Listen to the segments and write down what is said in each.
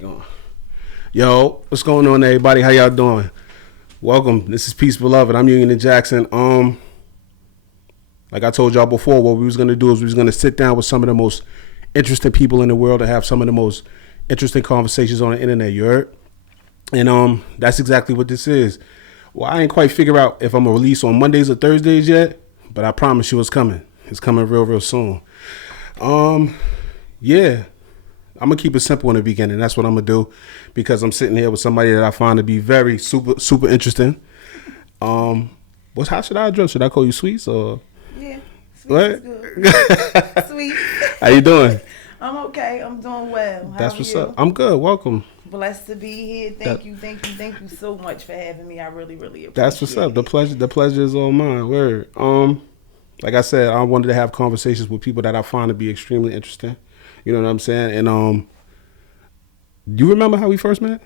going. Yo, what's going on, everybody? How y'all doing? Welcome. This is Peace Beloved. I'm Union and Jackson. Like I told y'all before, what we was gonna do is we was gonna sit down with some of the most interesting people in the world and have some of the most interesting conversations on the internet. You heard? And that's exactly what this is. Well, I ain't quite figure out if I'm gonna release on Mondays or Thursdays yet, but I promise you it's coming. It's coming real soon. Yeah. I'm going to keep it simple in the beginning. That's what I'm going to do because I'm sitting here with somebody that I find to be very super interesting. How should I address? Should I call you Sweets or? Yeah, Sweets is good. Sweet. How you doing? I'm okay. I'm doing well. That's what's up. I'm good. Welcome. Blessed to be here. Thank you so much for having me. I really appreciate it. That's what's up. The pleasure is all mine. Word. Like I said, I wanted to have conversations with people that I find to be extremely interesting. You know what I'm saying? And do you remember how we first met?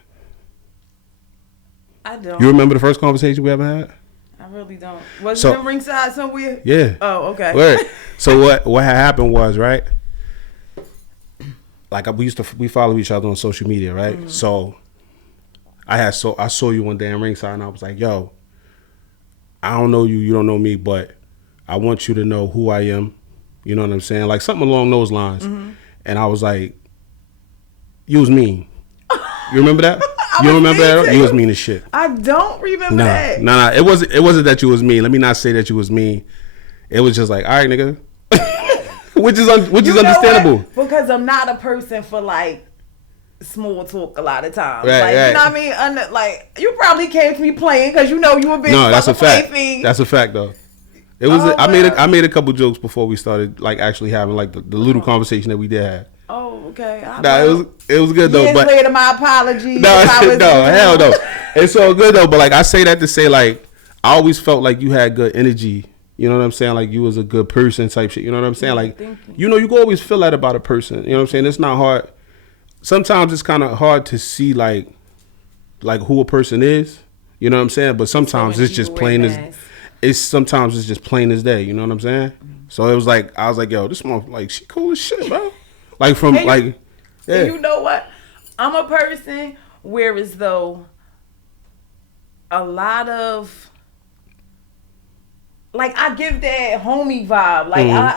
I don't. You remember the first conversation we ever had? I really don't. Was it in ringside somewhere? Yeah. Oh, okay. Right. So what had happened was, right? Like we follow each other on social media, right? Mm-hmm. So I saw you one day in ringside, and I was like, "Yo, I don't know you, you don't know me, but I want you to know who I am." You know what I'm saying? Like something along those lines. Mm-hmm. And I was like, you was mean. You remember that? You don't remember that? You was mean as shit. I don't remember that. Nah. It wasn't that you was mean. Let me not say that you was mean. It was just like, all right, nigga. which is understandable. What? Because I'm not a person for like small talk a lot of times. Right, like, right. You know what I mean? Like, you probably catch me playing because you know you a big that's a fact. Thing. That's a fact, though. It was. I made a couple jokes before we started, like actually having like the little conversation that we did have. Oh, okay. It was good though. Years but later, my apologies. No, hell no. It's all good though. But like I say that to say, like I always felt like you had good energy. You know what I'm saying? Like you was a good person type shit. You know what I'm saying? Like you can always feel that about a person. You know what I'm saying? It's not hard. Sometimes it's kind of hard to see like who a person is. You know what I'm saying? But sometimes it's just plain as. Sometimes it's just plain as day, you know what I'm saying? So it was like I was like, yo, this motherfucker, like she cool as shit, bro. Like from yeah. You know what? I'm a person where as though a lot of like I give that homie vibe. Like I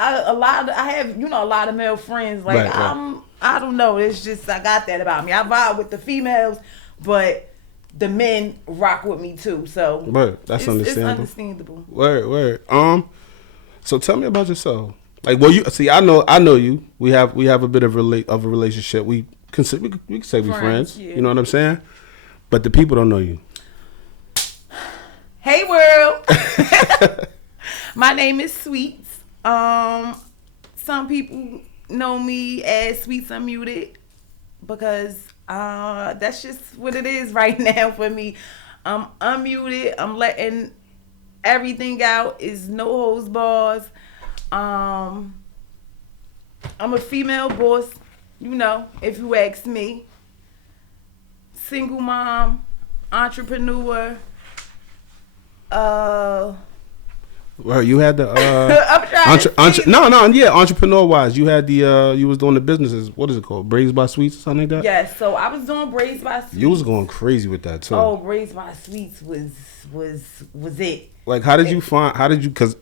have a lot of male friends. Like right. I don't know. It's just I got that about me. I vibe with the females, but the men rock with me too, so that's understandable. It's understandable. Word. So tell me about yourself. Like, well, you see, I know you. We have a bit of a relationship. We can say we're friends. Yeah. You know what I'm saying? But the people don't know you. Hey world, my name is Sweets. Some people know me as Sweets Unmuted because. That's just what it is right now for me. I'm unmuted. I'm letting everything out. Is no holds bars. I'm a female boss, if you ask me. Single mom, entrepreneur. Well, you had the I'm entrepreneur wise, you had the you was doing the businesses. What is it called? Braids by Sweets or something like that? Yes, so I was doing Braids by Sweets. You was going crazy with that too. Oh, Braids by Sweets was it. Like cause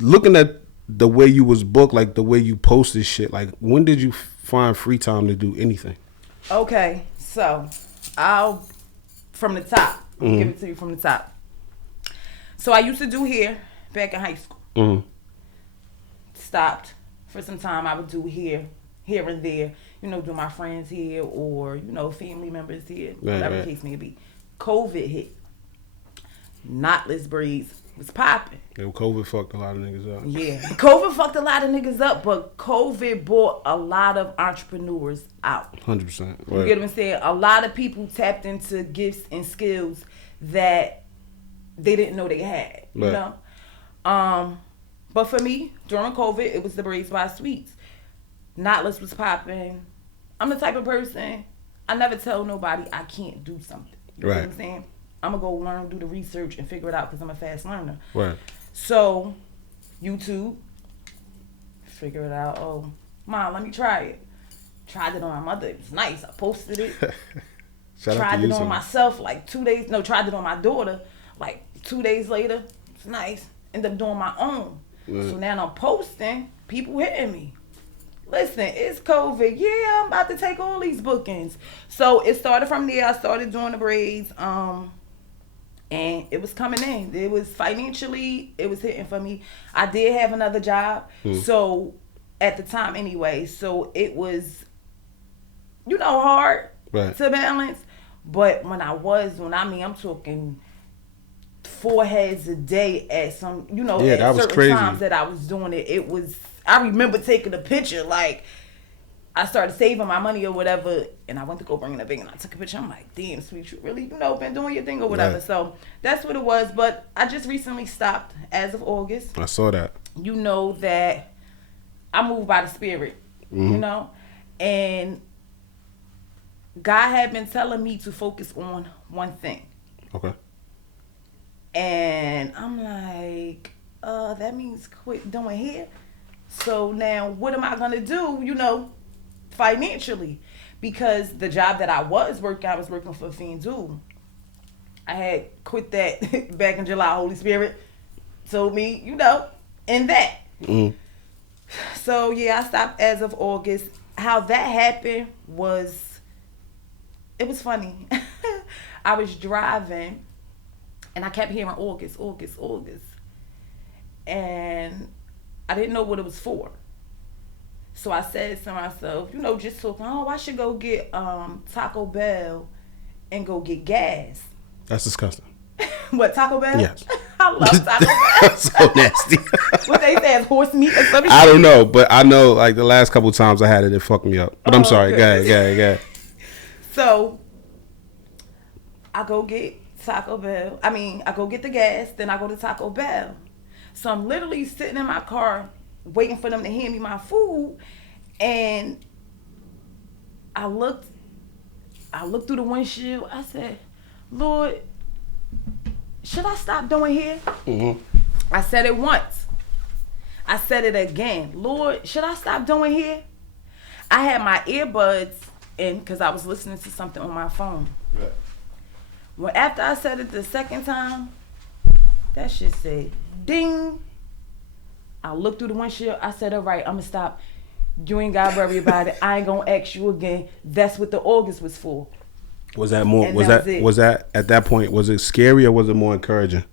looking at the way you was booked, like the way you posted shit, like when did you find free time to do anything? Okay, so I'll from the top. I'll give it to you from the top. So I used to do hair back in high school. Mm-hmm. Stopped for some time. I would do hair here and there. Do my friends here or, family members here. Whatever the case may be. COVID hit. Knotless braids was popping. Yeah, COVID fucked a lot of niggas up. Yeah. COVID fucked a lot of niggas up, but COVID brought a lot of entrepreneurs out. 100%. You get what I'm saying? A lot of people tapped into gifts and skills that they didn't know they had, you know? But for me, during COVID, it was the Braids by Sweets. Knotless was popping. I'm the type of person, I never tell nobody I can't do something. You know what I'm saying? I'm going to go learn, do the research, and figure it out because I'm a fast learner. Right. So, YouTube, figure it out. Oh, Mom, let me try it. Tried it on my mother. It was nice. I posted it. Shout out Tried to it you, on son. myself like 2 days. No, tried it on my daughter like 2 days later. It's nice. Ended up doing my own. Right. So now I'm posting. People hitting me. Listen, it's COVID. Yeah, I'm about to take all these bookings. So it started from there. I started doing the braids. And it was coming in. It was financially, it was hitting for me. I did have another job. So at the time anyway. So it was, hard Right. to balance. But I'm talking 4 heads a day at some, Yeah, at that was certain crazy. times that I was doing it. It was, I remember taking a picture, like, I started saving my money or whatever, and I went to go bring it up and I took a picture. I'm like, damn, Sweet, you really, been doing your thing or whatever. Right. So that's what it was. But I just recently stopped as of August. I saw that. You know that I move by the spirit, and God had been telling me to focus on one thing. Okay. And I'm like, that means quit doing hair. So now what am I going to do, financially? Because the job that I was working for FinDo. I had quit that back in July. Holy Spirit told me, in that. Mm-hmm. So yeah, I stopped as of August. How that happened was, it was funny. I was driving and I kept hearing August. And I didn't know what it was for. So I said to myself, just talking, I should go get Taco Bell and go get gas. That's disgusting. What, Taco Bell? Yes. I love Taco Bell. So nasty. What they say is horse meat or something? I don't know, but I know like the last couple times I had it fucked me up. But I'm sorry. Good. Go ahead. So I go get Taco Bell. I go get the gas, then I go to Taco Bell. So I'm literally sitting in my car waiting for them to hand me my food, and I looked through the windshield. I said, Lord, should I stop doing hair? Mm-hmm. I said it once. I said it again. Lord, should I stop doing hair? I had my earbuds in because I was listening to something on my phone. Right. Well, after I said it the second time, that shit said, ding. I looked through the windshield. I said, all right, I'm going to stop. You ain't got to worry about it. I ain't going to ask you again. That's what the August was for. Was that more? And Was that that? was it. Was that at that point? Was it scary or was it more encouraging?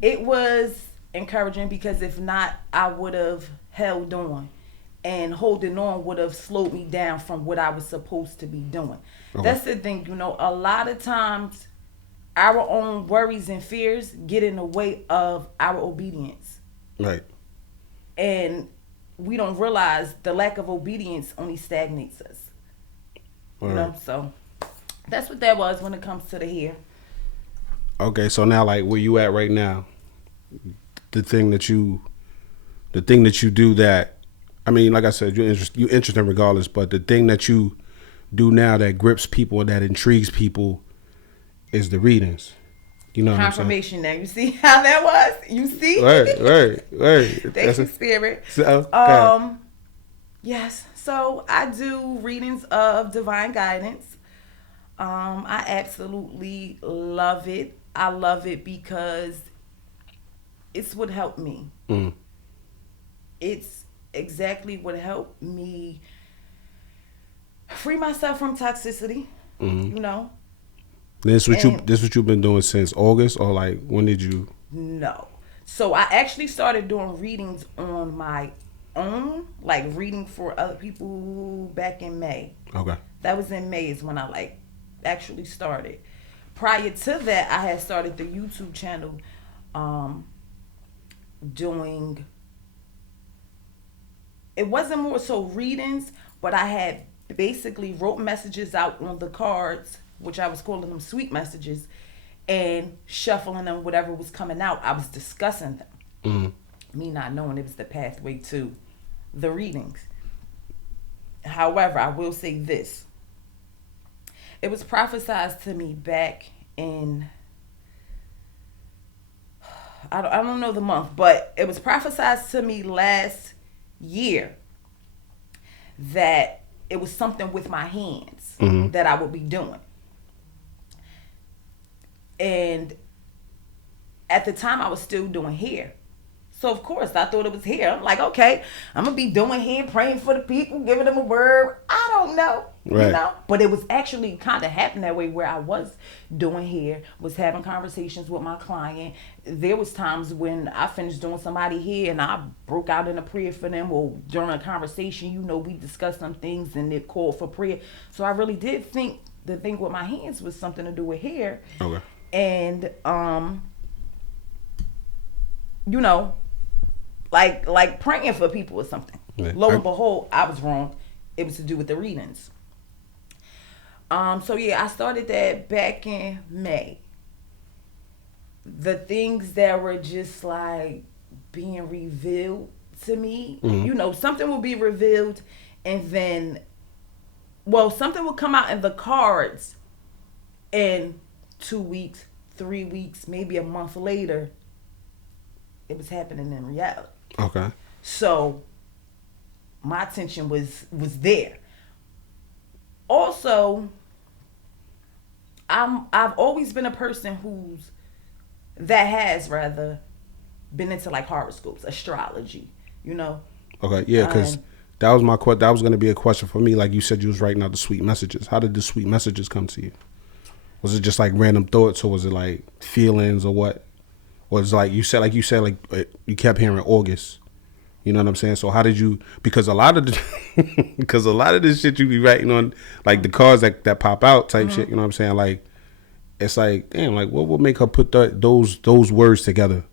It was encouraging because if not, I would have held on. And holding on would have slowed me down from what I was supposed to be doing. Okay. That's the thing, a lot of times our own worries and fears get in the way of our obedience. Right. And we don't realize the lack of obedience only stagnates us. Right. So that's what that was when it comes to the hair. Okay, so now like where you at right now? The thing that you do that, like I said, you're interesting regardless, but the thing that you do now that grips people and that intrigues people is the readings. You know what I'm saying? Confirmation now. You see how that was? You see? Right. Thank you, Spirit. So, yes. So I do readings of divine guidance. I absolutely love it. I love it because it's what helped me. Mm. It's exactly what helped me free myself from toxicity. Mm-hmm. This what you've been doing since August, or like when did you? No. So I actually started doing readings on my own, like reading for other people back in May. Okay. That was in May is when I actually started. Prior to that, I had started the YouTube channel doing, it wasn't more so readings, but I had basically wrote messages out on the cards, which I was calling them sweet messages, and shuffling them, whatever was coming out, I was discussing them. Mm-hmm. Me not knowing it was the pathway to the readings. However, I will say this. It was prophesied to me back in, I don't know the month, but it was prophesied to me last year that it was something with my hands that I would be doing. And at the time, I was still doing hair. So, of course, I thought it was hair. I'm like, okay, I'm going to be doing hair, praying for the people, giving them a word. I don't know, right. you know. But it was actually kind of happening that way where I was doing hair, was having conversations with my client. There was times when I finished doing somebody hair and I broke out in a prayer for them, or during a conversation, you know, we discussed some things and it called for prayer. So I really did think the thing with my hands was something to do with hair. Okay. And, you know, like praying for people or something. Yeah. Lo and behold, I was wrong. It was to do with the readings. So yeah, I started that back in May. The things that were just like being revealed to me, you know, something will be revealed and then, well, something will come out in the cards and 2 weeks, 3 weeks, maybe a month later, it was happening in reality. Okay. So my attention was there. Also, I've always been a person has been into like horoscopes, astrology, you know. Okay, yeah, because that was going to be a question for me. Like you said, you was writing out the sweet messages. How did the sweet messages come to you? Was it just like random thoughts, or was it like feelings, or what? Was like you said you kept hearing August, you know what I'm saying? So how did you? Because a lot of this shit you be writing on, like the cards that pop out type shit, you know what I'm saying? Like it's like, damn, like what would make her put those words together?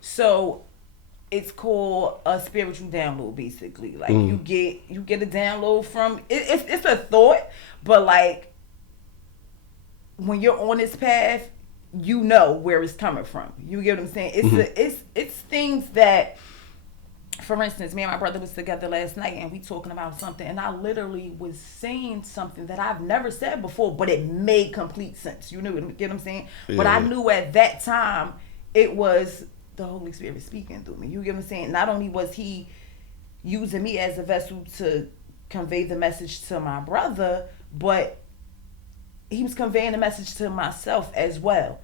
So it's called a spiritual download, basically. Like you get a download from it's a thought, but like when you're on this path, you know where it's coming from. You get what I'm saying? It's things that, for instance, me and my brother was together last night and we talking about something, and I literally was saying something that I've never said before, but it made complete sense. You get what I'm saying? Yeah. But I knew at that time it was the Holy Spirit speaking through me. You get what I'm saying? Not only was he using me as a vessel to convey the message to my brother, but he was conveying the message to myself as well.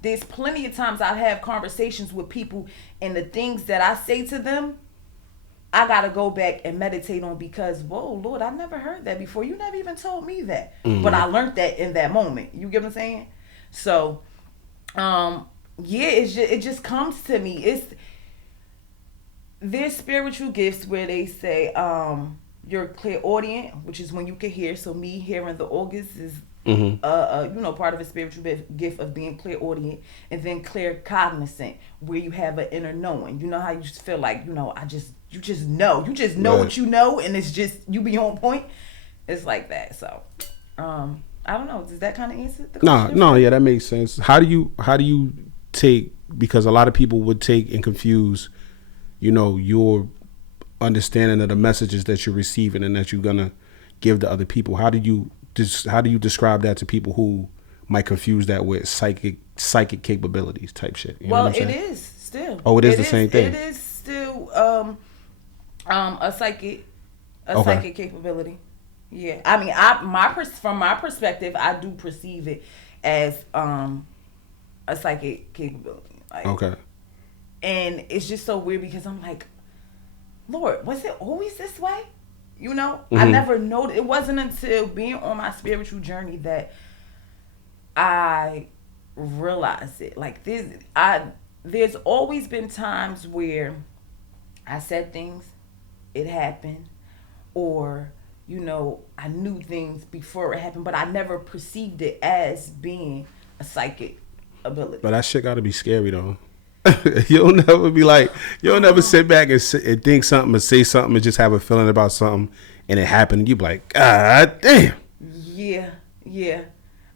There's plenty of times I have conversations with people, and the things that I say to them, I got to go back and meditate on, because, whoa, Lord, I never heard that before. You never even told me that. But I learned that in that moment. You get what I'm saying? So, yeah, it just comes to me. There's spiritual gifts where they say you're clairaudient, which is when you can hear. So me hearing the August is part of a spiritual gift of being clairaudient. And then claircognizant, where you have an inner knowing. You know how you just feel like, you just know what you know, and it's just you be on point. It's like that. So I don't know, does that kind of answer the question? No, yeah, that makes sense. How do you take, because a lot of people would take and confuse, your understanding of the messages that you're receiving and that you're gonna give to other people. How do you describe that to people who might confuse that with psychic capabilities type shit? You know what I'm saying? It is still. Oh, it is the same thing. It is still a psychic capability. Yeah, I mean, from my perspective, I do perceive it as a psychic capability. Like, okay. And it's just so weird because I'm like, Lord, was it always this way? I never noticed. It wasn't until being on my spiritual journey that I realized it. Like there's always been times where I said things, it happened, or I knew things before it happened, but I never perceived it as being a psychic ability. But that shit gotta be scary though. You'll never sit back and think something or say something and just have a feeling about something and it happened and you be like, God damn. Yeah,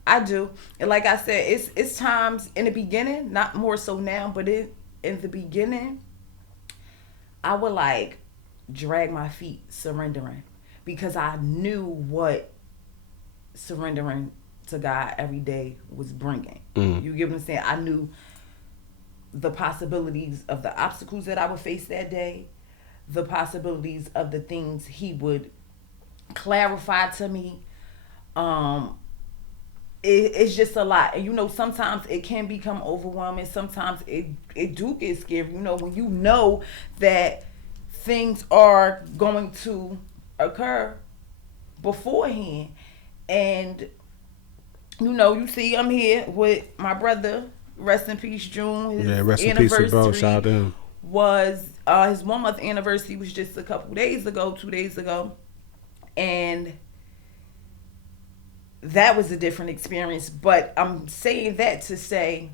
I do. And like I said, it's times in the beginning, not more so now, but in the beginning, I would like drag my feet surrendering, because I knew what surrendering to God every day was bringing. You get what I'm saying? I knew the possibilities of the obstacles that I would face that day, the possibilities of the things he would clarified to me. It's just a lot. And sometimes it can become overwhelming. Sometimes it do get scary. When you know that things are going to occur beforehand. And you see I'm here with my brother, rest in peace, June. His rest in peace, bro. Shout out to him. Was his 1 month anniversary was just a couple days ago, 2 days ago. And that was a different experience. But I'm saying that to say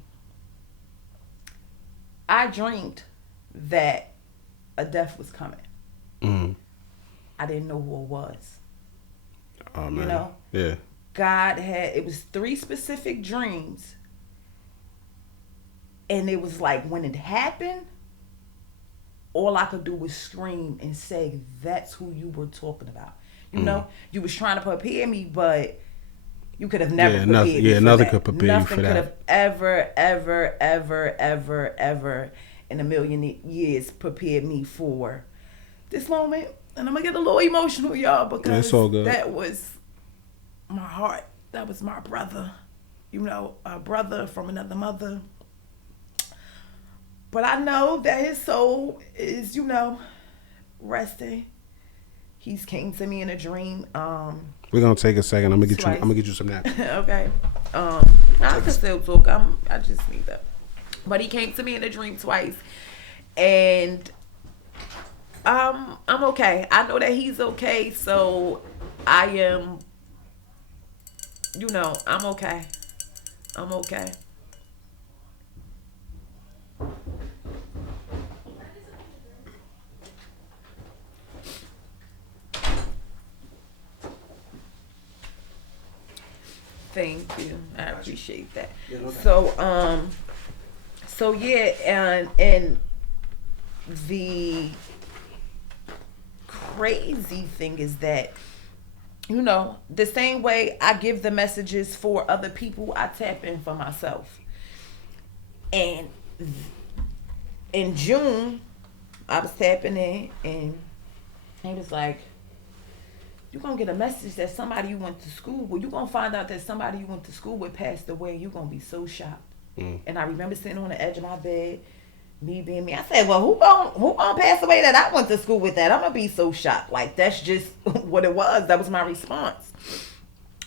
I dreamed that a death was coming. I didn't know who it was. Oh, man. Yeah. God it was 3 specific dreams. And it was like when it happened, all I could do was scream and say, that's who you were talking about. You was trying to prepare me, but you could have never prepared me for nothing that. could prepare you for that. Nothing could have ever in a million years prepared me for this moment. And I'm going to get a little emotional, y'all, because it's all good. That was my heart. That was my brother. A brother from another mother. But I know that his soul is, resting. He's came to me in a dream. We're gonna take a second. I'm gonna get you some napkins. Okay. I can still talk. I just need that. But he came to me in a dream twice, and I'm okay. I know that he's okay, so I am. I'm okay. I'm okay. Thank you. I appreciate that. So yeah, and the crazy thing is that the same way I give the messages for other people, I tap in for myself. And in June, I was tapping in, and he was like, you're going to get a message that somebody you went to school with, you're going to find out that somebody you went to school with passed away, and you're going to be so shocked. And I remember sitting on the edge of my bed, me being me. I said, well, who gonna pass away that I went to school with that? I'm going to be so shocked. Like, that's just what it was. That was my response.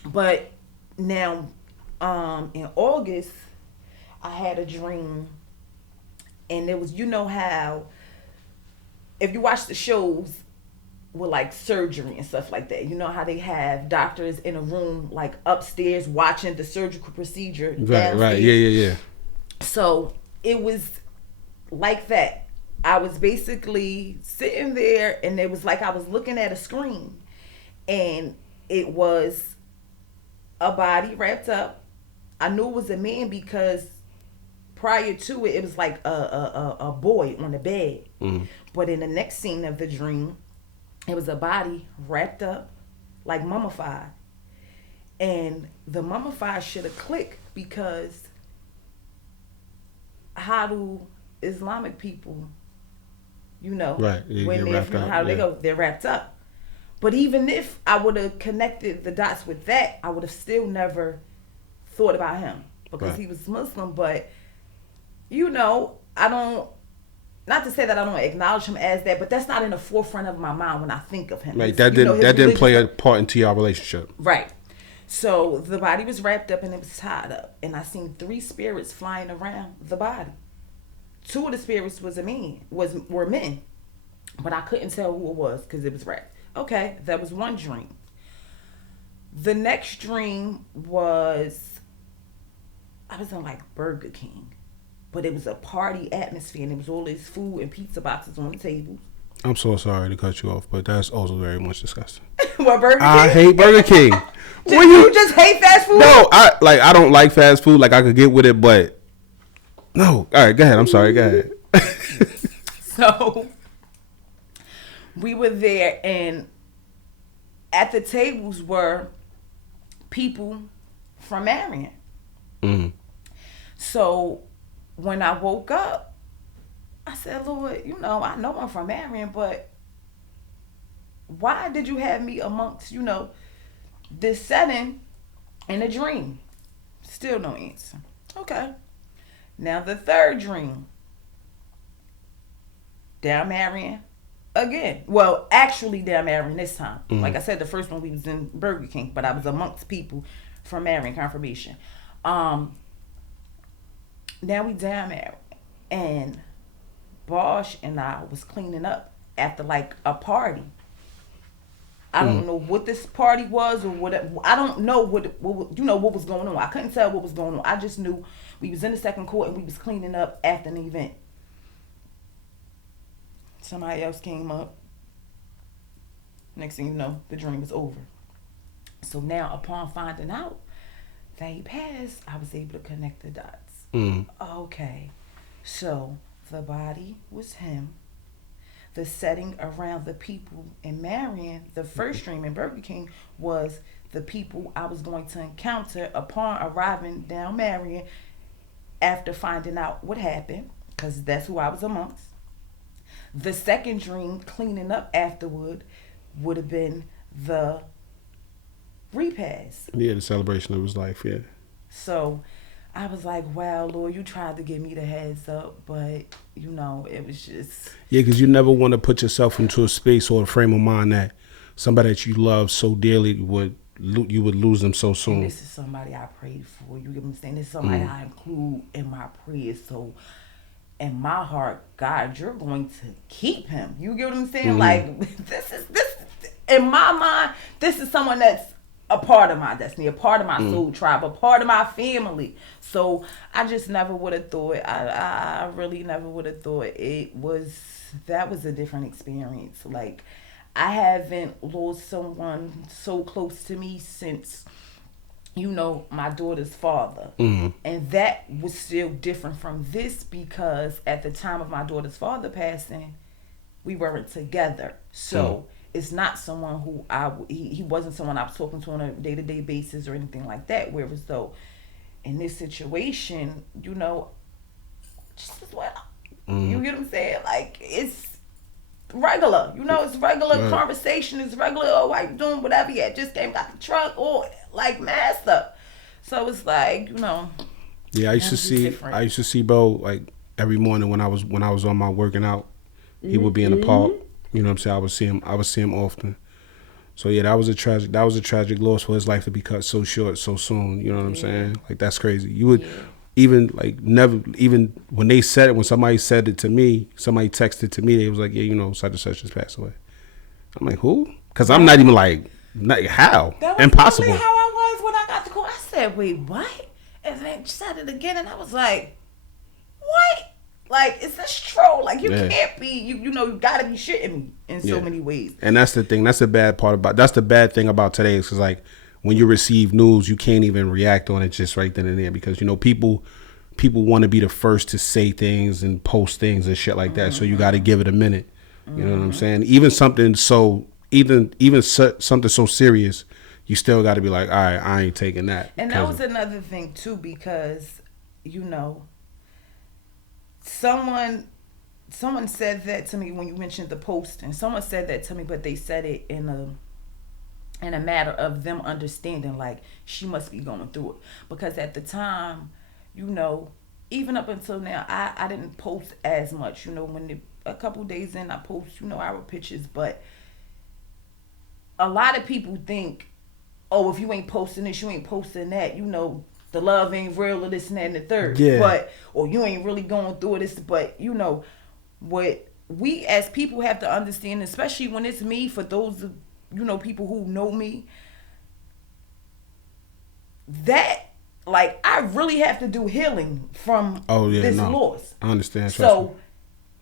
But now, in August, I had a dream, and it was, how, if you watch the shows, with like surgery and stuff like that, how they have doctors in a room like upstairs watching the surgical procedure downstairs. Right, yeah. So it was like that. I was basically sitting there, and it was like I was looking at a screen, and it was a body wrapped up. I knew it was a man because prior to it, it was like a boy on the bed. But in the next scene of the dream, it was a body wrapped up, like mummified. And the mummified should have clicked, because how do Islamic people, right, when they're how they go, they're wrapped up. But even if I would have connected the dots with that, I would have still never thought about him, because he was Muslim. But I don't. Not to say that I don't acknowledge him as that, but that's not in the forefront of my mind when I think of him. Right, that didn't play a part into your relationship. Right. So the body was wrapped up and it was tied up, and I seen 3 spirits flying around the body. 2 of the spirits were men, but I couldn't tell who it was because it was wrapped. Okay, that was one dream. The next dream was I was in like Burger King. But it was a party atmosphere, and it was all this food and pizza boxes on the tables. I'm so sorry to cut you off, but that's also very much disgusting. What, Burger King? I hate Burger King. You just hate fast food? No, I don't like fast food. Like, I could get with it, but no. All right, go ahead. I'm sorry. Go ahead. So we were there, and at the tables were people from Marion. So when I woke up, I said, Lord, I know I'm from Marion, but why did you have me amongst, this setting in a dream? Still no answer. Okay. Now the third dream. Down marrying again. Well, actually down marrying this time. Mm-hmm. Like I said, the first one we was in Burger King, but I was amongst people from marrying confirmation. Now we down marrying. And Bosch and I was cleaning up after like a party. I don't know what this party was or what. I don't know what was going on. I couldn't tell what was going on. I just knew we was in the second court and we was cleaning up after an event. Somebody else came up. Next thing you know, the dream was over. So now, upon finding out that he passed, I was able to connect the dots. Okay, so the body was him. The setting around the people in Marion, the first dream in Burger King, was the people I was going to encounter upon arriving down Marion after finding out what happened, because that's who I was amongst. The second dream, cleaning up afterward, would have been the repast. Yeah, the celebration of his life, yeah. So I was like, wow, Lord, you tried to give me the heads up, but, it was just... Yeah, because you never want to put yourself into a space or a frame of mind that somebody that you love so dearly you would lose them so soon. And this is somebody I prayed for. You get what I'm saying? This is somebody I include in my prayers. So in my heart, God, you're going to keep him. You get what I'm saying? Like, this in my mind, this is someone that's a part of my destiny, a part of my soul tribe, a part of my family. So I just never would have thought, I really never would have thought that was a different experience. Like, I haven't lost someone so close to me since, my daughter's father. And that was still different from this because at the time of my daughter's father passing, we weren't together. So it's not someone who he wasn't someone I was talking to on a day-to-day basis or anything like that. Whereas though in this situation, just as well. You get what I'm saying? Like, it's regular, it's regular conversation. It's regular, oh, why you doing whatever? Yeah, just came, got the truck, or like master. So it's like, Yeah, I used to see bro like every morning when I was on my working out, he would be in the park. You know what I'm saying? I would see him often. So yeah, that was a tragic loss for his life to be cut so short, so soon. You know what I'm saying? Like, that's crazy. You would even like never, even when they said it, when somebody said it to me, somebody texted to me, they was like, yeah, such and such just passed away. I'm like, who? Because I'm not even like, how? That was impossible. How I was when I got the call. I said, wait, what? And then said it again, and I was like, what? Like, is this true? Like, you can't be, you gotta be shitting me in so many ways. And that's the thing. That's the bad thing about today is because, like, when you receive news, you can't even react on it just right then and there because, people want to be the first to say things and post things and shit like that. So you got to give it a minute. You know what I'm saying? Even something so, something so serious, you still got to be like, all right, I ain't taking that. And that was another thing, too, because, someone said that to me when you mentioned the post, and someone said that to me, but they said it in a matter of them understanding, like, she must be going through it. Because at the time, even up until now, I didn't post as much. When a couple days in, I post, our pictures. But a lot of people think, oh, if you ain't posting this, you ain't posting that, the love ain't real or this and that and the third. Yeah. Or you ain't really going through this. But, what we as people have to understand, especially when it's me, for those, people who know me, that, like, I really have to do healing from this loss. I understand. So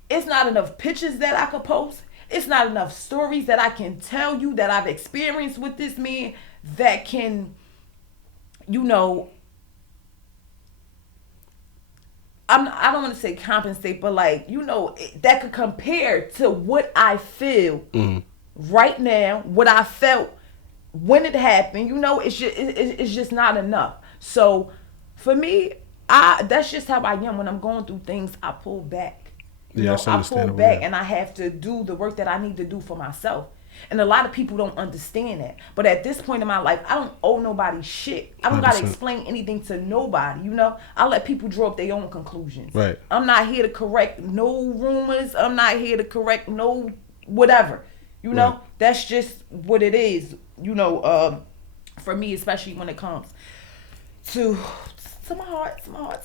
it's not enough pictures that I could post. It's not enough stories that I can tell you that I've experienced with this man that can, I don't want to say compensate, but like, that could compare to what I feel right now, what I felt when it happened. It's just not enough. So for me, that's just how I am. When I'm going through things, I pull back. I pull back and I have to do the work that I need to do for myself. And a lot of people don't understand that. But at this point in my life, I don't owe nobody shit. I don't got to 100%. explain anything to nobody, you know? I let people draw up their own conclusions. Right. I'm not here to correct no rumors. I'm not here to correct no whatever. You know? Right. That's just what it is, you know, for me, especially when it comes to my heart, to my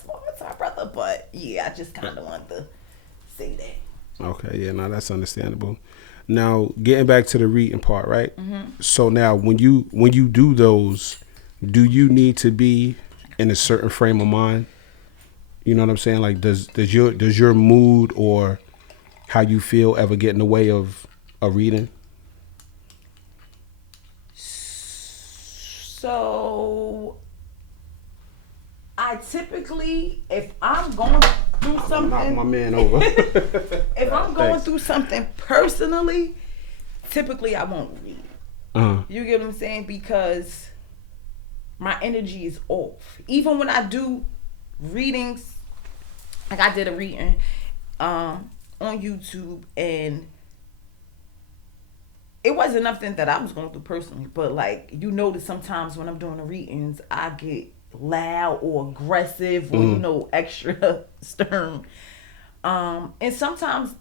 brother. But yeah, I just kind of want to say that. Okay, yeah, no, that's understandable. Now, getting back to the reading part, right? Mm-hmm. So now, when you do those, do you need to be in a certain frame of mind? You know what I'm saying? Like, does your mood or how you feel ever get in the way of a reading? So, I typically, if I'm going through something, knock my man over. if I'm going through something personally, typically I won't read. Uh-huh. You get what I'm saying? Because my energy is off. Even when I do readings, like I did a reading on YouTube, and it wasn't nothing that I was going through personally, but like, you notice sometimes when I'm doing the readings, I get loud or aggressive or, you know, extra stern. And sometimes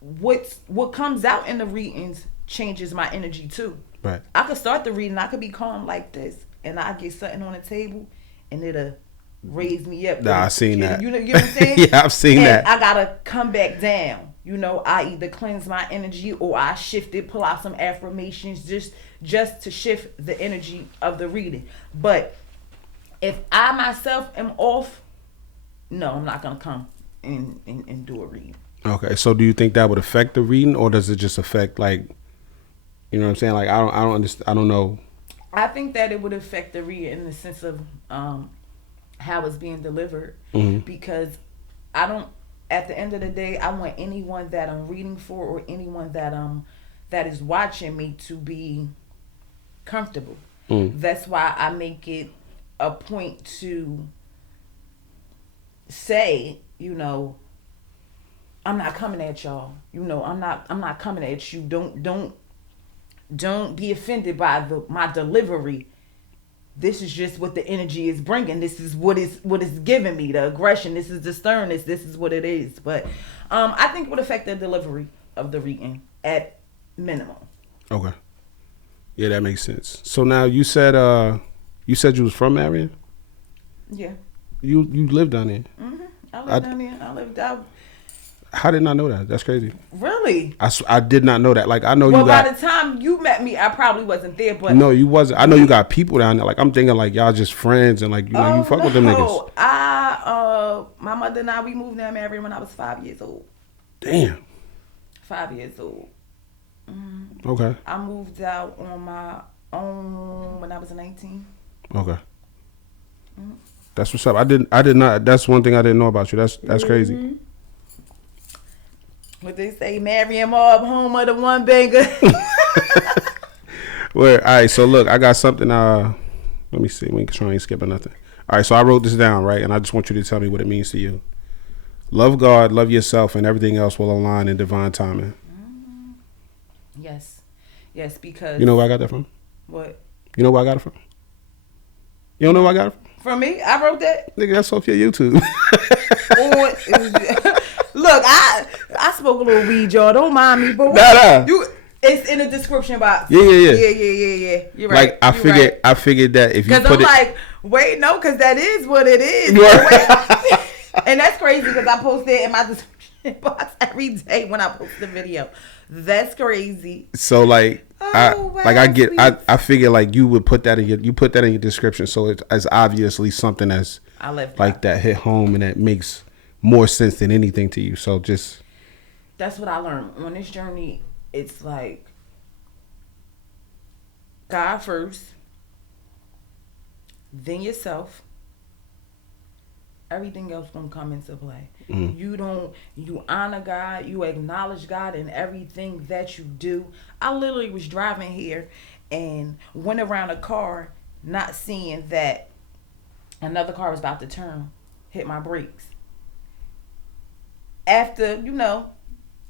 what comes out in the readings changes my energy too. Right. I could start the reading, I could be calm like this, and I get something on the table, and it'll raise me up. Nah, I seen that. You know what I'm saying? Yeah, I've seen and that. I gotta come back down. You know, I either cleanse my energy or I shift it, pull out some affirmations just to shift the energy of the reading. But if I myself am off, no, I'm not gonna come and do a reading. Okay, so do you think that would affect the reading, or does it just affect, like, you know what I'm saying? Like, I don't understand. I don't know. I think that it would affect the reading in the sense of how it's being delivered, because I don't. At the end of the day, I want anyone that I'm reading for or anyone that is watching me to be comfortable. That's why I make it a point to say, you know, I'm not coming at y'all. You know, I'm not coming at you. Don't be offended by my delivery. This is just what the energy is bringing. This is what is giving me the aggression. This is the sternness. This is what it is. But I think it would affect the delivery of the reading at minimum. Okay. Yeah, that makes sense. So now you said you was from Marion? Yeah. You lived down there? Mm-hmm. I lived down there. I lived out. How did I know that? That's crazy. Really? I did not know that. Like, I know Well, you got. by the time you met me, I probably wasn't there. But No, you wasn't. I know you got people down there. Like, I'm thinking like y'all just friends and like, you know, you fuck with them niggas. My mother and I, we moved down Marion when I was 5 years old. Damn. 5 years old. Okay. I moved out on my own when I was 19. Okay. That's what's up. I did not. That's one thing I didn't know about you. That's crazy. What they say, Marion Mob, home of the one banger. Well, all right. So look, I got something. Let me see. We can try and skip or nothing. All right. So I wrote this down, right, and I just want you to tell me what it means to you. Love God, love yourself, and everything else will align in divine timing. Yes, because you know where I got that from? What? You know where I got it from? You don't know where I got it from? From me? I wrote that. Nigga, that's off your YouTube. Look, I spoke a little weed, y'all. Don't mind me, but Nah. it's in the description box. Yeah. Yeah. You're right. Like I figured that if you put I'm it, like, wait, no, because that is what it is. And that's crazy because I post it in my description box every day when I post the video. That's crazy. So like, I figure like you would put that in your description, so it's obviously something that's that hit home and that makes more sense than anything to you. So just that's what I learned on this journey. It's like God first, then yourself. Everything else gonna come into play. You honor God, you acknowledge God in everything that you do. I literally was driving here and went around a car not seeing that another car was about to turn, hit my brakes. After,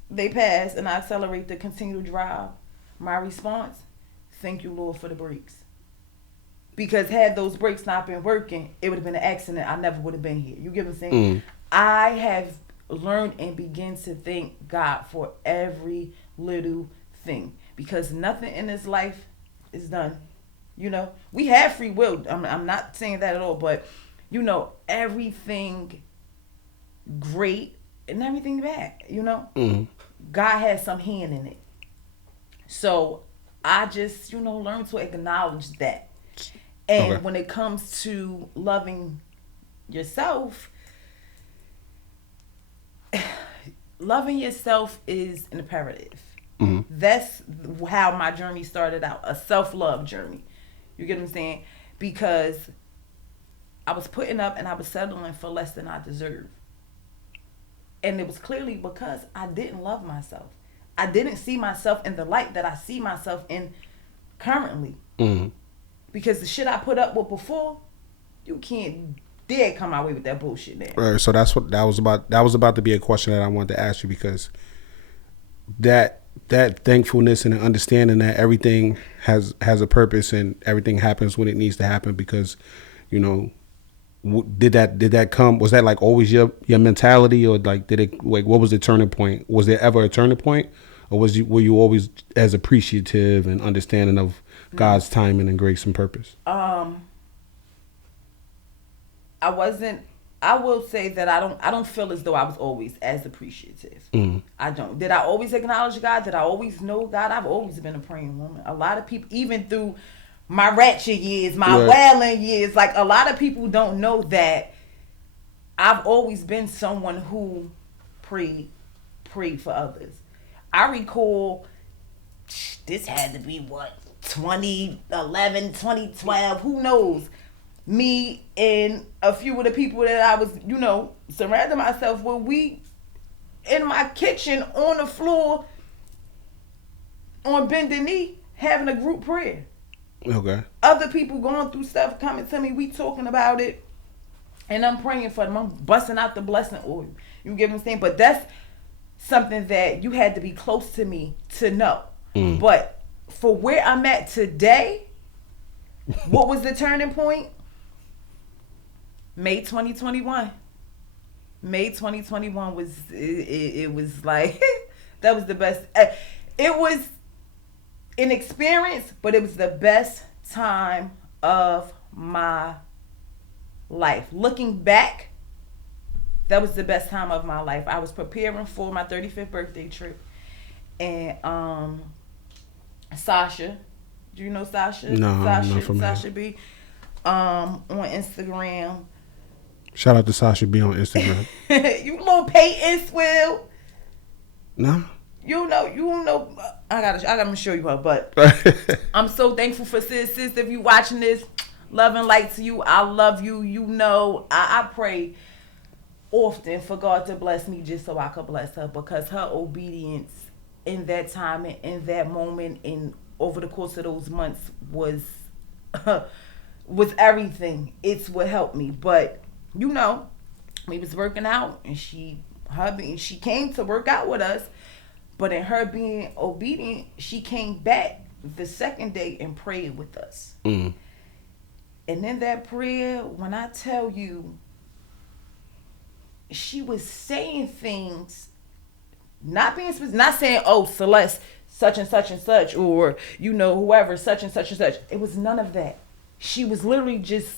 they pass and I accelerate to continue to drive, my response, thank you, Lord, for the brakes. Because had those brakes not been working, it would have been an accident. I never would have been here. You get what I'm saying? I have learned and begin to thank God for every little thing. Because nothing in this life is done. You know, we have free will. I'm not saying that at all. But, you know, everything great and everything bad, you know? God has some hand in it. So I just, you know, learn to acknowledge that. And when it comes to loving yourself, loving yourself is an imperative. That's how my journey started out, a self-love journey. You get what I'm saying? Because I was putting up and I was settling for less than I deserved. And it was clearly because I didn't love myself. I didn't see myself in the light that I see myself in currently. Because the shit I put up with before, you can't dare come my way with that bullshit now. Right. So that's what that was about. That was about to be a question that I wanted to ask you, because that thankfulness and the understanding that everything has a purpose and everything happens when it needs to happen. Because, you know, did that come? Was that like always your mentality, or like what was the turning point? Was there ever a turning point, or were you always as appreciative and understanding of God's timing and grace and purpose? I wasn't. I will say that I don't feel as though I was always as appreciative. I don't. Did I always acknowledge God? Did I always know God? I've always been a praying woman. A lot of people, even through my ratchet years, my wailing years, like a lot of people don't know that I've always been someone who prayed for others. I recall, this had to be what, 2011, 2012, who knows? Me and a few of the people that I was, you know, surrounding myself with, we in my kitchen on the floor on bended knee having a group prayer. Okay. Other people going through stuff coming to me, we talking about it, and I'm praying for them. I'm busting out the blessing oil. You get what I'm saying? But that's something that you had to be close to me to know. But for where I'm at today, what was the turning point? May 2021. May 2021 was it was like that was the best. It was an experience, but it was the best time of my life. Looking back, that was the best time of my life. I was preparing for my 35th birthday trip, and Sasha, do you know Sasha? No, Sasha B. On Instagram. Shout out to Sasha B on Instagram. You little Peyton Swill. No. You know. I gotta show you her, but I'm so thankful for sis. Sis, if you watching this, love and light to you. I love you. You know, I pray often for God to bless me just so I could bless her, because her obedience in that time and in that moment and over the course of those months was everything. It's what helped me. But you know, we was working out, and she came to work out with us, but in her being obedient, she came back the second day and prayed with us. And in that prayer, when I tell you, she was saying things, not saying, oh, Celeste, such and such and such, or, you know, whoever, such and such and such. It was none of that. She was literally just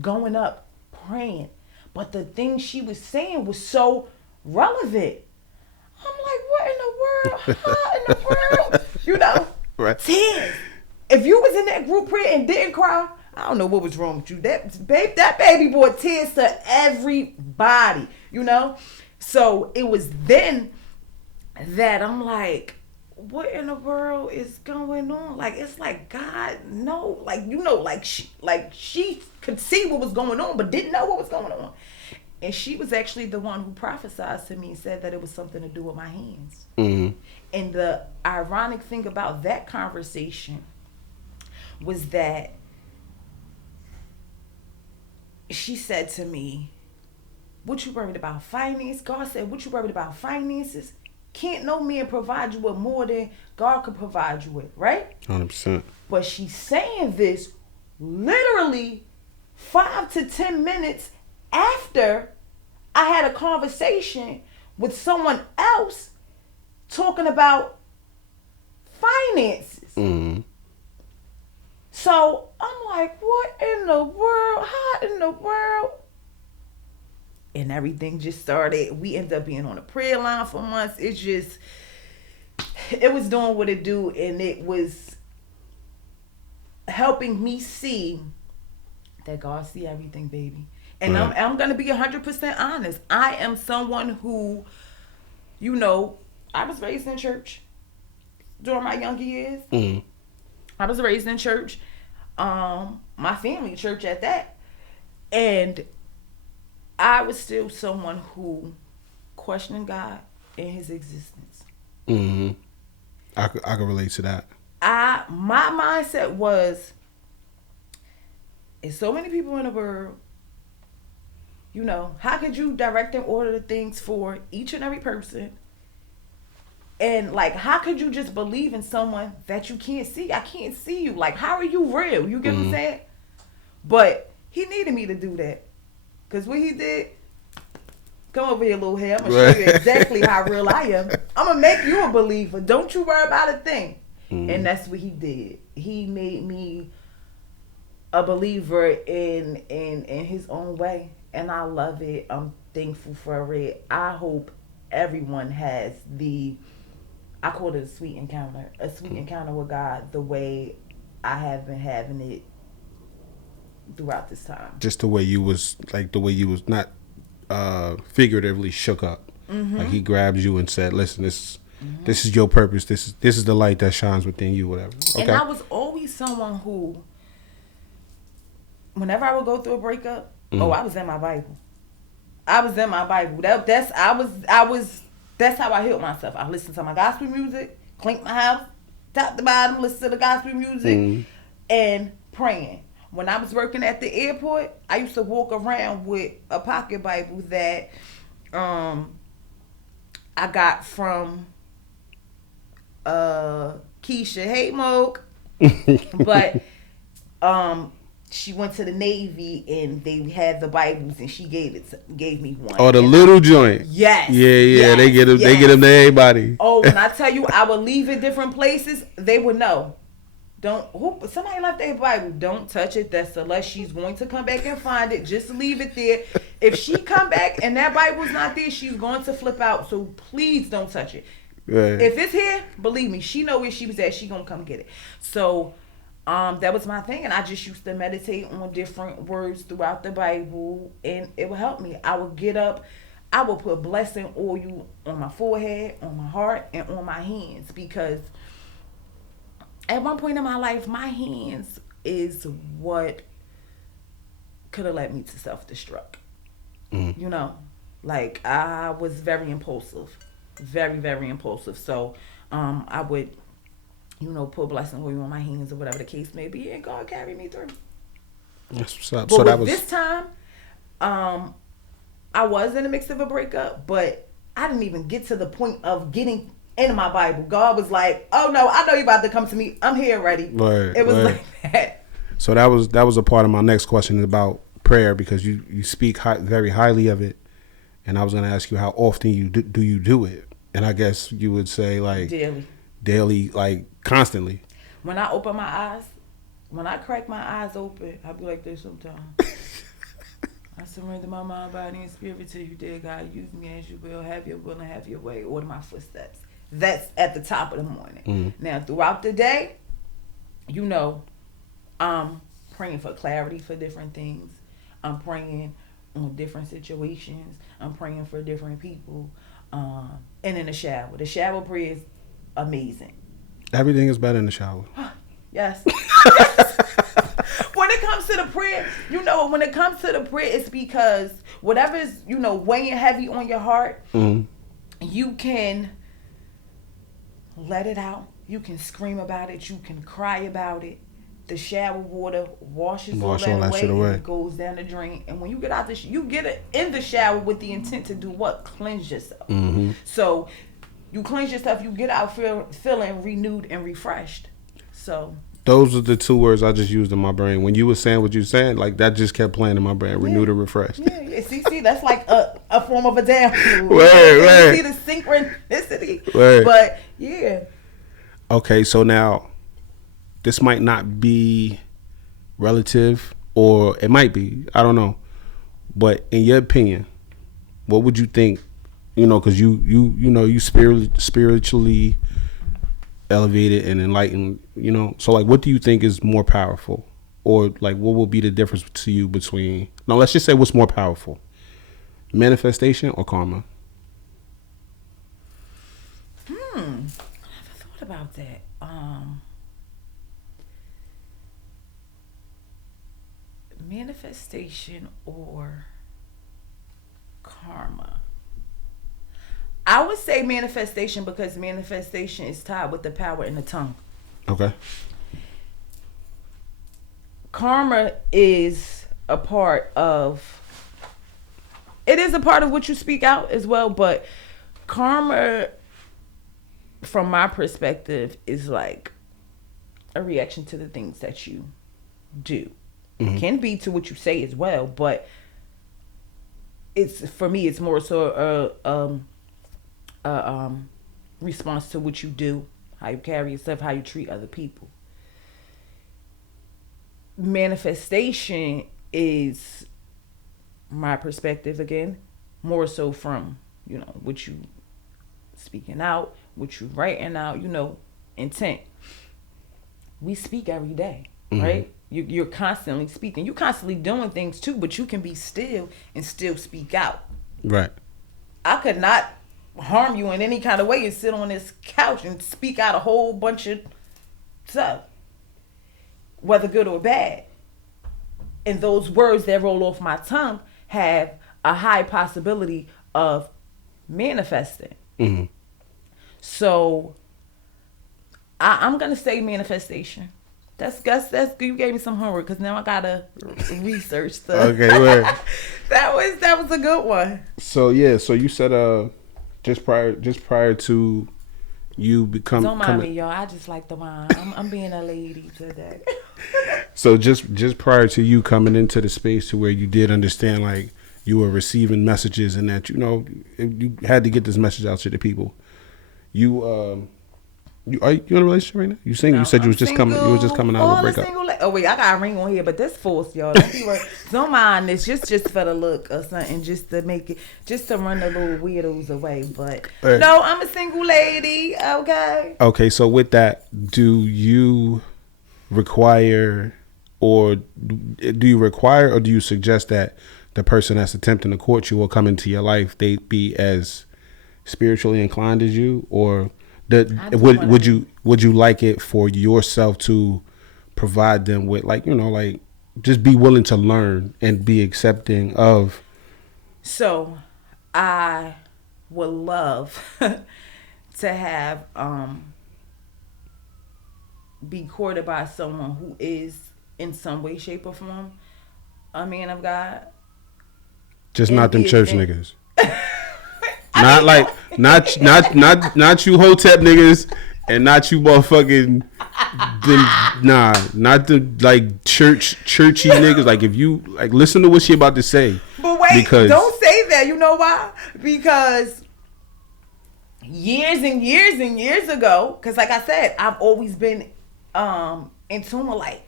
going up, praying. But the thing she was saying was so relevant. I'm like, what in the world? How in the world? You know? Right. Tears. If you was in that group prayer and didn't cry, I don't know what was wrong with you. That baby brought tears to everybody, you know? So it was then that I'm like, what in the world is going on? Like, it's like, God, no. Like, you know, like she could see what was going on, but didn't know what was going on. And she was actually the one who prophesied to me and said that it was something to do with my hands. And the ironic thing about that conversation was that she said to me, what you worried about? Finance? God said, what you worried about? Finances? can't no man provide you with more than God could provide you with, right? 100%. But she's saying this literally 5 to 10 minutes after I had a conversation with someone else talking about finances. Mm-hmm. So I'm like, what in the world? How in the world? And everything just started. We ended up being on a prayer line for months. It was doing what it do, and it was helping me see that God see everything, baby. And right. I'm gonna be 100% honest. I am someone who, you know, I was raised in church during my younger years. Mm-hmm. I was raised in church, my family church at that, and I was still someone who questioned God and His existence. Mm-hmm. I could relate to that. My mindset was, there's so many people in the world. You know, how could you direct and order the things for each and every person? And like, how could you just believe in someone that you can't see? I can't see you. Like, how are you real? You get what I'm saying? But He needed me to do that. Because what He did, come over here, little hair. I'm going to show you exactly how real I am. I'm going to make you a believer. Don't you worry about a thing. And that's what He did. He made me a believer in His own way. And I love it. I'm thankful for it. I hope everyone has I call it a sweet encounter with God, the way I have been having it throughout this time. Just the way you was not figuratively shook up. Mm-hmm. Like He grabbed you and said, listen, this is your purpose. This is the light that shines within you, whatever. Okay. And I was always someone who, whenever I would go through a breakup, I was in my Bible. I was in my Bible. That's how I healed myself. I listened to my gospel music, cleaned my house, top to bottom, listen to the gospel music, and praying. When I was working at the airport, I used to walk around with a pocket Bible that I got from Keisha. Hey, Moke. But she went to the Navy and they had the Bibles and she gave me one. Oh, the little joint. Yes. Yeah. Yes, They get them. yes. They get them to everybody. Oh, when I tell you, I would leave it different places. They would know. Somebody left their Bible. Don't touch it. That's unless she's going to come back and find it. Just leave it there. If she come back and that Bible's not there, she's going to flip out. So please don't touch it. Right. If it's here, believe me, she know where she was at. She gonna come get it. So that was my thing, and I just used to meditate on different words throughout the Bible, and it would help me. I would get up, I would put blessing oil on my forehead, on my heart, and on my hands, because at one point in my life, my hands is what could have led me to self-destruct. You know, like I was very impulsive, very, very impulsive. So I would, put blessing oil on my hands or whatever the case may be, and God carried me through. That's what's up. But so that was this time, I was in the mix of a breakup, but I didn't even get to the point of getting into my Bible. God was like, "Oh no, I know you're about to come to me. I'm here, ready." Right, it was like that. So that was a part of my next question about prayer, because you speak very highly of it, and I was going to ask you how often you do it, and I guess you would say like daily, like constantly. When I open my eyes, when I crack my eyes open, I be like this sometimes. I surrender my mind, body, and spirit to you, dear God. Use me as you will. Have your will and have your way. Order my footsteps. That's at the top of the morning. Now, throughout the day, I'm praying for clarity for different things. I'm praying on different situations. I'm praying for different people. And in the shower. The shower prayer is amazing. Everything is better in the shower. Yes. When it comes to the prayer, it's because whatever is, weighing heavy on your heart, you can let it out. You can scream about it. You can cry about it. The shower water washes all that away, and it goes down the drain. And when you get out you get it in the shower with the intent to do what? Cleanse yourself. So you cleanse yourself, you get out feeling renewed and refreshed. So those are the two words I just used in my brain. When you were saying what you were saying, like that just kept playing in my brain. Renewed and refreshed. Yeah. See, that's like a form of a dance move. Right. See the synchronicity. Right. But yeah. Okay, so now this might not be relative, or it might be. I don't know. But in your opinion, what would you think? You know, because you spiritually elevated and enlightened. You know, so like, what do you think is more powerful, or like, what will be the difference to you between? No, let's just say what's more powerful, manifestation or karma? I never thought about that. Manifestation or karma. I would say manifestation because manifestation is tied with the power in the tongue. Okay. Karma is a part of. It is a part of what you speak out as well, but karma, from my perspective, is like a reaction to the things that you do. Mm-hmm. Can be to what you say as well, but it's, for me, it's more so a response to what you do, how you carry yourself, how you treat other people. Manifestation is, my perspective again, more so from, you know, what you speaking out, what you writing out, you know, intent. We speak every day, right? You're constantly speaking. You're constantly doing things too, but you can be still and still speak out. Right. I could not harm you in any kind of way and sit on this couch and speak out a whole bunch of stuff, whether good or bad. And those words that roll off my tongue have a high possibility of manifesting. Mm-hmm. So I'm going to say manifestation. That's you gave me some homework because now I gotta research stuff. Okay, right. that was a good one. So yeah, so you said just prior to you become. Don't mind me, y'all. I just like the wine. I'm being a lady today. So just prior to you coming into the space to where you did understand, like, you were receiving messages and that, you know, you had to get this message out to the people. Are you in a relationship right now? You single? No, you said you was just coming. You was just coming out of a breakup. Oh wait, I got a ring on here, but that's false, y'all. Don't mind this. Just for the look or something, just to make it, just to run the little weirdos away. But no, I'm a single lady. Okay. Okay, so with that, do you require, or do you suggest that the person that's attempting to court you or come into your life, they be as spiritually inclined as you, or would you like it for yourself to provide them with, like, you know, like, just be willing to learn and be accepting of? So I would love to have be courted by someone who is in some way, shape, or form a man of God. Just not them church niggas. Not like not you hotep niggas, and not you motherfucking not the like churchy niggas. Like, if you like, listen to what she about to say. But wait, don't say that. You know why? Because years and years and years ago, because like I said, I've always been in tune with like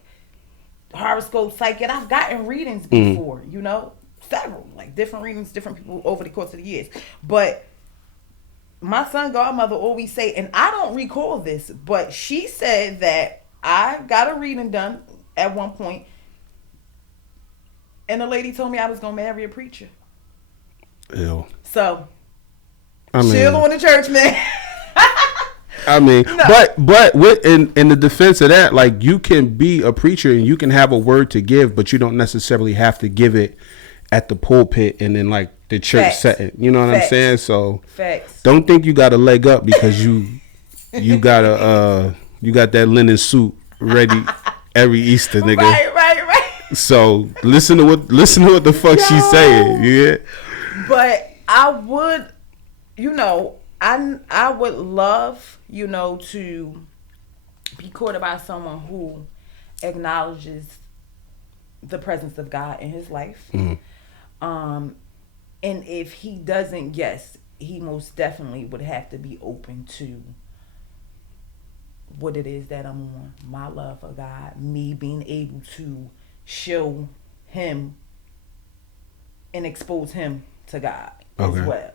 horoscope, psychic. I've gotten readings before, you know. Several, like different readings, different people over the course of the years. But my son godmother always say, and I don't recall this, but she said that I got a reading done at one point, and the lady told me I was gonna marry a preacher. Ew. So, chill on the church, man. I mean, no. but with in the defense of that, like, you can be a preacher and you can have a word to give, but you don't necessarily have to give it at the pulpit and then like the church setting. You know what I'm saying? So don't think you got a leg up because you got that linen suit ready every Easter, nigga. Right. So listen to what the fuck she's saying. Yeah. But I would, you know, I would love, to be courted by someone who acknowledges the presence of God in his life. And if he doesn't, yes, he most definitely would have to be open to what it is that I'm on. My love for God, me being able to show him and expose him to God as well,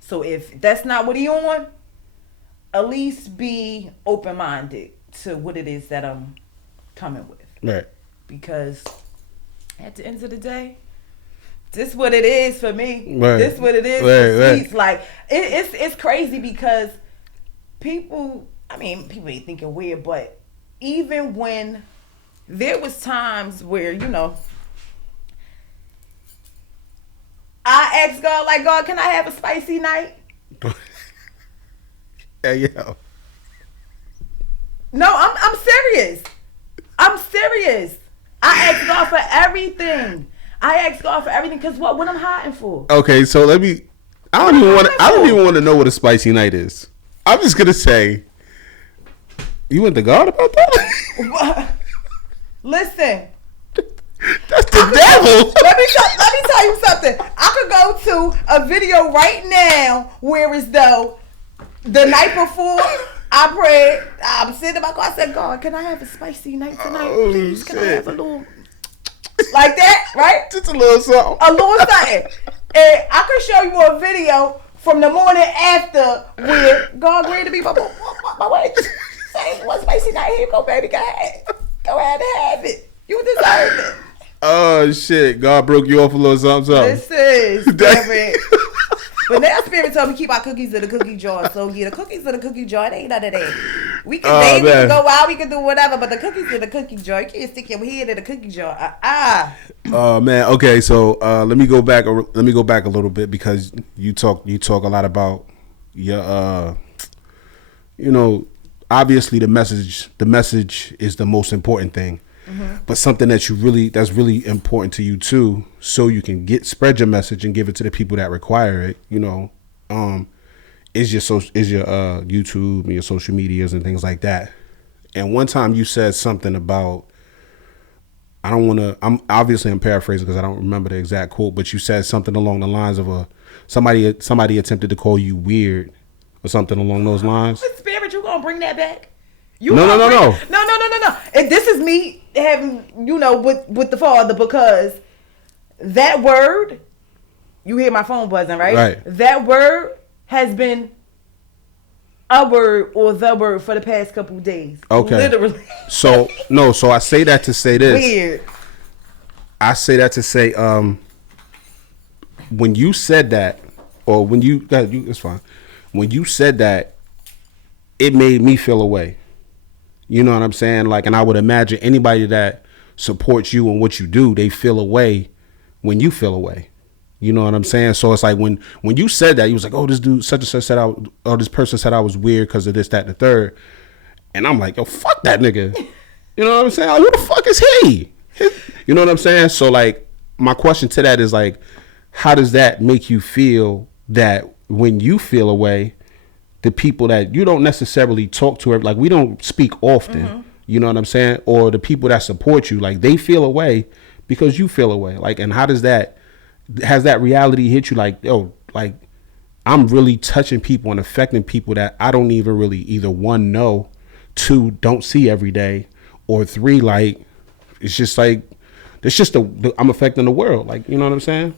So if that's not what he on, at least be open-minded to what it is that I'm coming with. Right. Because at the end of the day, this what it is for me. Right. This what it is for Sweets. Like, it's crazy because people ain't thinking weird, but even when there was times where, I asked God, like, God, can I have a spicy night? Yeah. No, I'm serious. I'm serious. I asked God for everything. Because what I'm hiding for? Okay, so I don't even want to know what a spicy night is. I'm just gonna say, you went to God about that? Listen. That's the devil. Let me tell you something. I could go to a video right now where as though the night before I prayed, I'm sitting in my car, I said, God, can I have a spicy night tonight? Please, can I have a little like that, right? Just a little something. A little something. And I could show you a video from the morning after where God agreed to be my wife. Say, what spicy night? Here you go, baby. Go ahead and have it. You deserve it. Oh shit! God broke you off a little something. This is spirit. But now spirit told me keep our cookies in the cookie jar. So yeah, the cookies in the cookie jar. It ain't none of that. We can we can go out, we can do whatever, but the cookies in the cookie jar. You can't stick your head in the cookie jar. Oh man. Okay, so let me go back. Let me go back a little bit because you talk a lot about your obviously the message is the most important thing. Mm-hmm. But something that's really important to you too, so you can spread your message and give it to the people that require it. Is your YouTube and your social medias and things like that. And one time you said something about, I'm paraphrasing because I don't remember the exact quote, but you said something along the lines of somebody attempted to call you weird or something along those lines. What spirit you gonna bring that back? No. And this is me having, with the Father, because that word, you hear my phone buzzing, right? Right. That word has been a word or the word for the past couple of days. Okay. Literally. So I say that to say this. Weird. I say that to say, when you said that, or when it's fine. When you said that, it made me feel away. You know what I'm saying? Like, and I would imagine anybody that supports you and what you do, they feel away when you feel away. You know what I'm saying? So it's like when you said that, you was like, oh, this dude such and such said this person said I was weird because of this, that, and the third. And I'm like, yo, fuck that nigga. You know what I'm saying? Like, who the fuck is he? You know what I'm saying? So like, my question to that is like, how does that make you feel that when you feel away, the people that you don't necessarily talk to, like we don't speak often, mm-hmm. You know what I'm saying? Or the people that support you, like they feel away because you feel away. Like, and has that reality hit you like, yo, like I'm really touching people and affecting people that I don't even really either one, know, two, don't see every day, or three, like, it's just like, it's just I'm affecting the world. Like, you know what I'm saying?